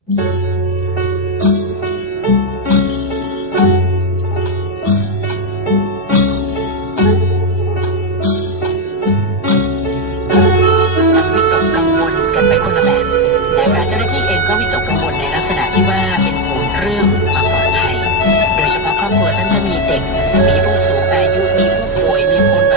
ที่เองก็วิตกกังวลในลักษณะที่ว่าเป็นห่วงเรื่องความปลอดภัยโดยเฉพาะครอบครัวท่านถ้ามีเด็กมีผู้สูงอายุมีผู้ป่วยมีคน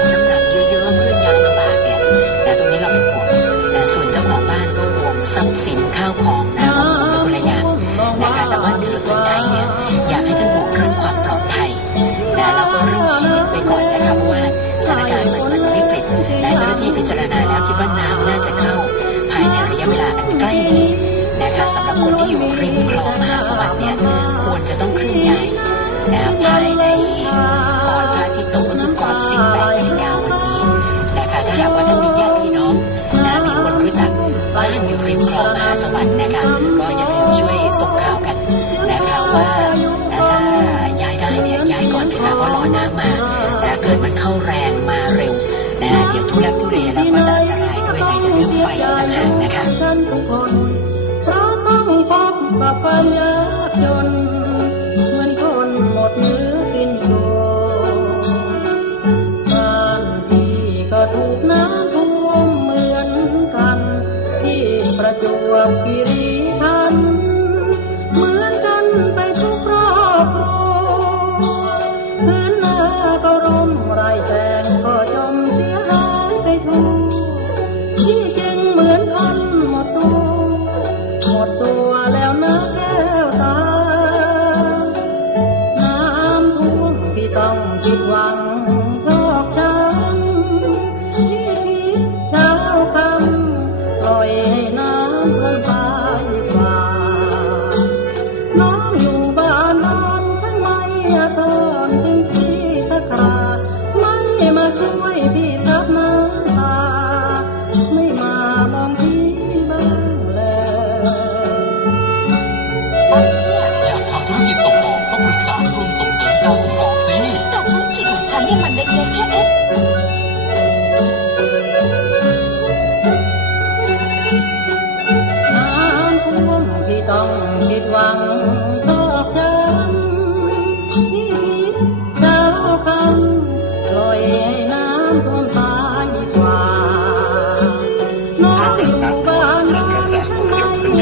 อยู่ริมคลองมหาสวัสดิ์นะคะ ก็อย่าลืมช่วยส่งข่าวกันนะคะว่าถ้าย้ายได้เนี่ยย้ายก่อนเถอะค่ะเพราะรอน้ำมาแต่เกิดมันเข้าแรงมาเร็วนะเดี๋ยวทุลักทุเลแล้วก็จะอันตรายด้วยไหนจะเรื่องไฟต่างหากนะคะเพราะต้องพบกับความยากจน จวบคีรีขันธ์เหมือนกันไปทุกครอบครัวพื้นนาก็ร่มไรแตงก็จมเสียหายไปทั่วที่จริงเหมือนคนหมดตัวหมดตัวแล้วนะแก้วตา น้ำท่วมที่ต้องผิดหวัง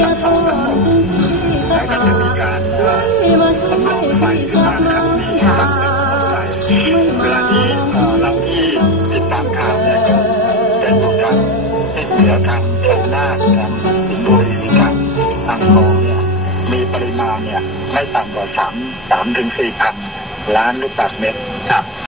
แล้วก็ถาจะมีการเอ่อไม่มาช่กำหนวยดไฟหรือซับทางน้ำตาตั้งแต่ไฟเวลาที่เราที่ติดตามข่าวเนี่ยจะเห็นบอกทางที่เหนือทางชัยนาทางสิงห์บุรีทางอ่างทองเนี่ยมีปริมาณเนี่ยไม่ต่ำกว่าสามสามถึงสี่พันล้านลูกบาศก์เมตรครับ